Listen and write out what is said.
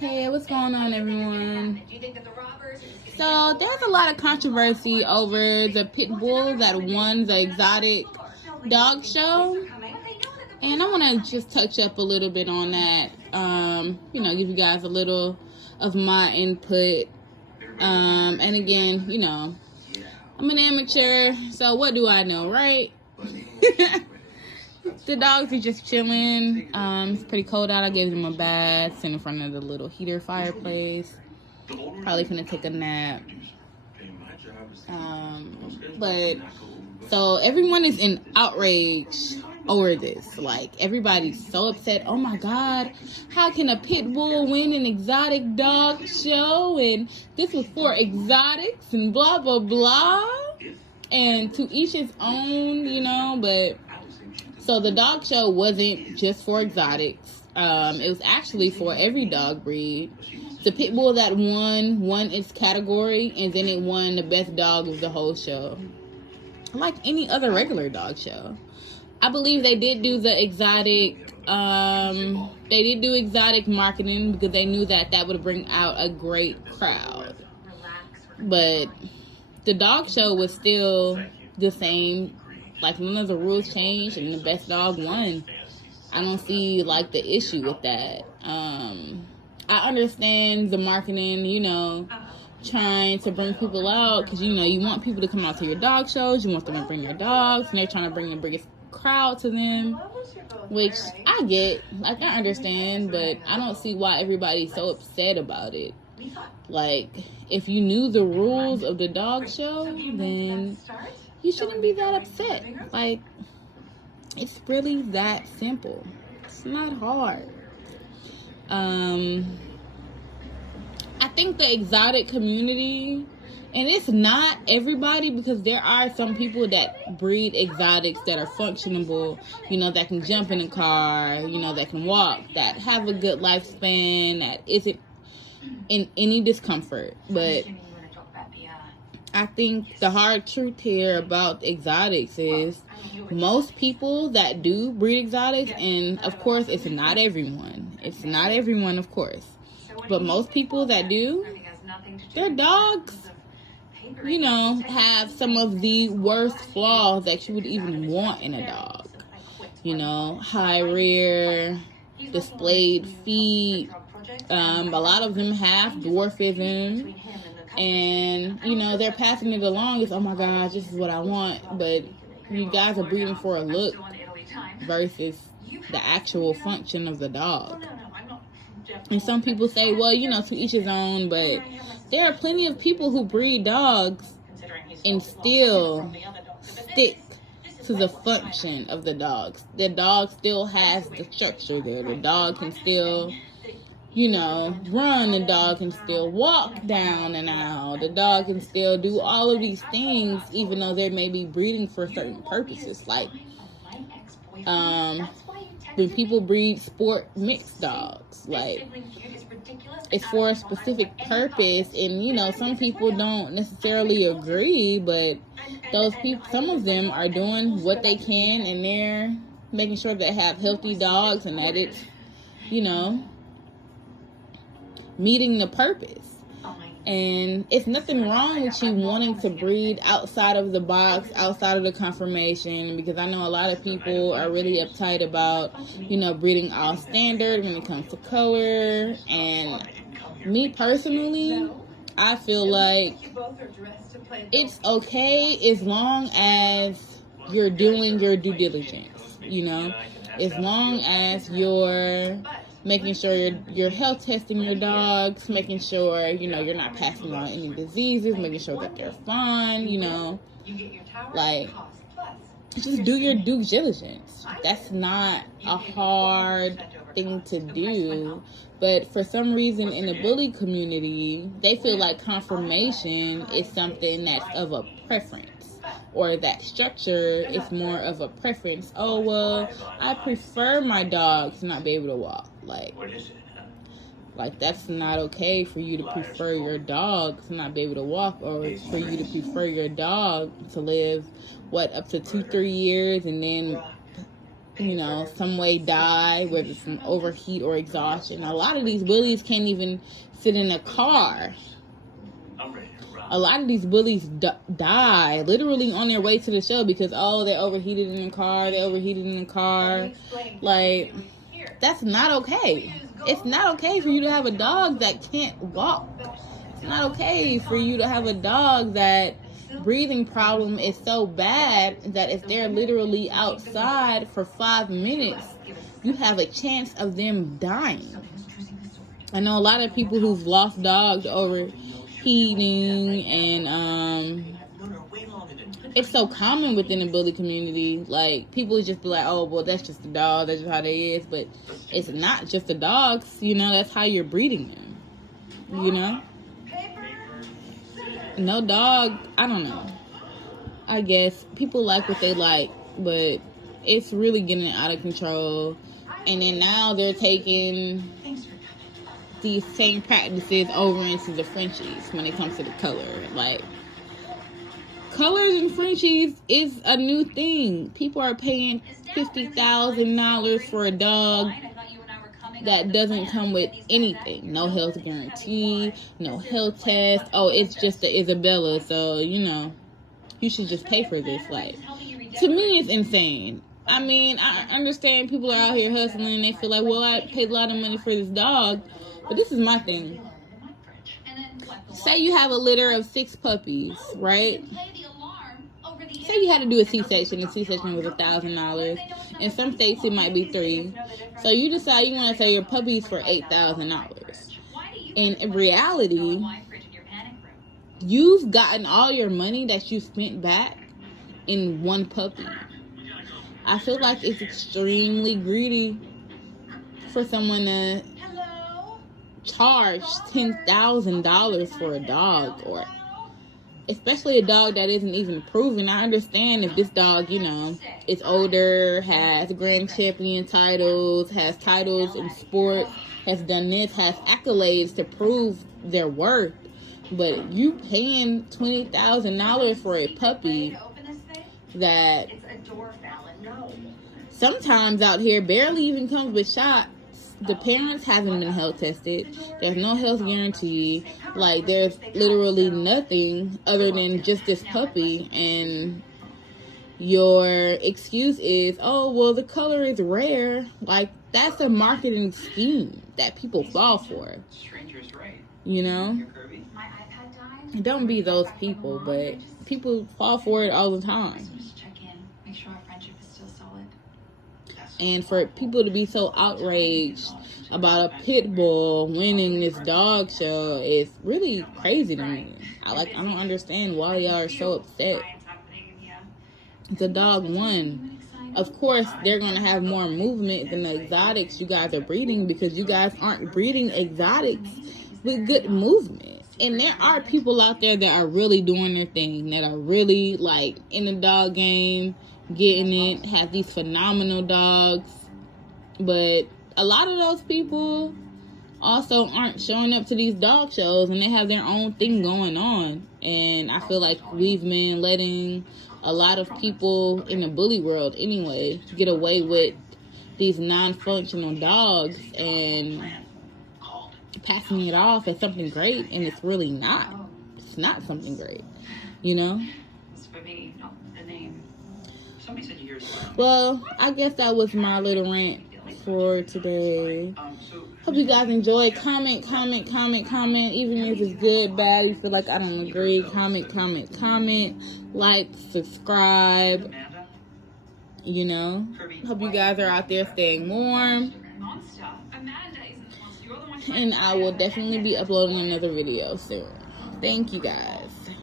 Hey, what's going on, everyone? So there's a lot of controversy over the pit bull that won the exotic dog show, and I want to just touch up a little bit on that. Give you guys a little of my input. And again, I'm an amateur, so what do I know, right? The dogs are just chilling. It's pretty cold out. I gave them a bath, sitting in front of the little heater fireplace. Probably gonna take a nap. So everyone is in outrage over this. Like, everybody's so upset. Oh my God, how can a pit bull win an exotic dog show? And this was for exotics and blah, blah, blah. And to each his own, but so the dog show wasn't just for exotics. It was actually for every dog breed. The pit bull that won its category, and then it won the best dog of the whole show. Like any other regular dog show. I believe they did do the exotic, exotic marketing because they knew that would bring out a great crowd. But the dog show was still the same. Like, none of the rules changed and the best dog won. I don't see, the issue with that. I understand the marketing, trying to bring people out because, you want people to come out to your dog shows. You want them to bring their dogs, and they're trying to bring the biggest crowd to them, which I get. I understand, but I don't see why everybody's so upset about it. Like, if you knew the rules of the dog show, then you shouldn't be that upset. Like, it's really that simple. It's not hard. I think the exotic community, and it's not everybody, because there are some people that breed exotics that are functionable, that can jump in a car, that can walk, that have a good lifespan, that isn't in any discomfort. But I think the hard truth here about exotics is most people that do breed exotics, and of course it's not everyone. It's not everyone, of course. But most people that do, their dogs, have some of the worst flaws that you would even want in a dog. High rear, displayed feet. A lot of them have dwarfism. And, they're passing it along as, oh my gosh, this is what I want. But you guys are breeding for a look versus the actual function of the dog. And some people say, well, to each his own. But there are plenty of people who breed dogs and still stick to the function of the dogs. The dog still has the structure there. The dog can still run. The dog can still walk down an aisle. The dog can still do all of these things, even though they may be breeding for certain purposes. Like, when people breed sport mixed dogs, like, it's for a specific purpose, and some people don't necessarily agree, but those people, some of them are doing what they can, and they're making sure they have healthy dogs and that it's meeting the purpose. And it's nothing wrong with you wanting to breed outside of the box, outside of the conformation, because I know a lot of people are really uptight about, breeding all standard when it comes to color. And me personally, I feel like it's okay as long as you're doing your due diligence, as long as you're making sure you're health testing your dogs, making sure, you're not passing on any diseases, making sure that they're fine, just do your due diligence. That's not a hard thing to do. But for some reason in the bully community, they feel like conformation is something that's of a preference, or that structure is more of a preference. Oh, well, I prefer my dog to not be able to walk. Like, that's not okay for you to prefer your dog to not be able to walk, or for you to prefer your dog to live, up to 2-3 years and then you know, some way die, whether it's from overheat or exhaustion. A lot of these bullies can't even sit in a car. A lot of these bullies die literally on their way to the show because, oh, they're overheated in the car. Like, that's not okay. It's not okay for you to have a dog that can't walk. It's not okay for you to have a dog that breathing problem is so bad that if they're literally outside for 5 minutes, you have a chance of them dying. I know a lot of people who've lost dogs over heating, and it's so common within the bully community. Like, people just be like, oh, well, that's just a dog, that's just how they is. But it's not just the dogs, you know, that's how you're breeding them, you know. No dog, I don't know, I guess people like what they like, but it's really getting out of control. And then now they're taking these same practices over into the Frenchies when it comes to the color. Like, colors in Frenchies is a new thing. People are paying $50,000 for a dog that doesn't come with anything. No health guarantee, no health test. Oh, it's just the Isabella, so, you know, you should just pay for this. Like, to me, it's insane. I mean, I understand people are out here hustling. They feel like, well, I paid a lot of money for this dog. But this is my thing. Say you have a litter of 6 puppies, right? Say you had to do a C-section. The C-section was $1,000. In some states, it might be 3. So you decide you want to sell your puppies for $8,000. In reality, you've gotten all your money that you spent back in one puppy. I feel like it's extremely greedy for someone to charge $10,000 for a dog, or especially a dog that isn't even proven. I understand if this dog, you know, is older, has grand champion titles, has titles in sports, has done this, has accolades to prove their worth. But you paying $20,000 for a puppy that sometimes out here barely even comes with shots. The parents haven't been health tested. There's no health guarantee. Like, there's literally nothing other than just this puppy. And your excuse is, oh, well, the color is rare. Like, that's a marketing scheme that people fall for. You know? Don't be those people, but people fall for it all the time. And for people to be so outraged about a pit bull winning this dog show is really crazy to me. I don't understand why y'all are so upset. The dog won. Of course, they're going to have more movement than the exotics you guys are breeding, because you guys aren't breeding exotics with good movement. And there are people out there that are really doing their thing, that are really, like, in the dog game, getting it, have these phenomenal dogs. But a lot of those people also aren't showing up to these dog shows, and they have their own thing going on. And I feel like we've been letting a lot of people in the bully world anyway get away with these non-functional dogs and passing it off as something great, and it's really not. It's not something great, you know? Well, I guess that was my little rant for today. Hope you guys enjoy. Comment. Even if it's good, bad, you feel like I don't agree. Comment. Like, subscribe. You know. Hope you guys are out there staying warm. And I will definitely be uploading another video soon. Thank you guys.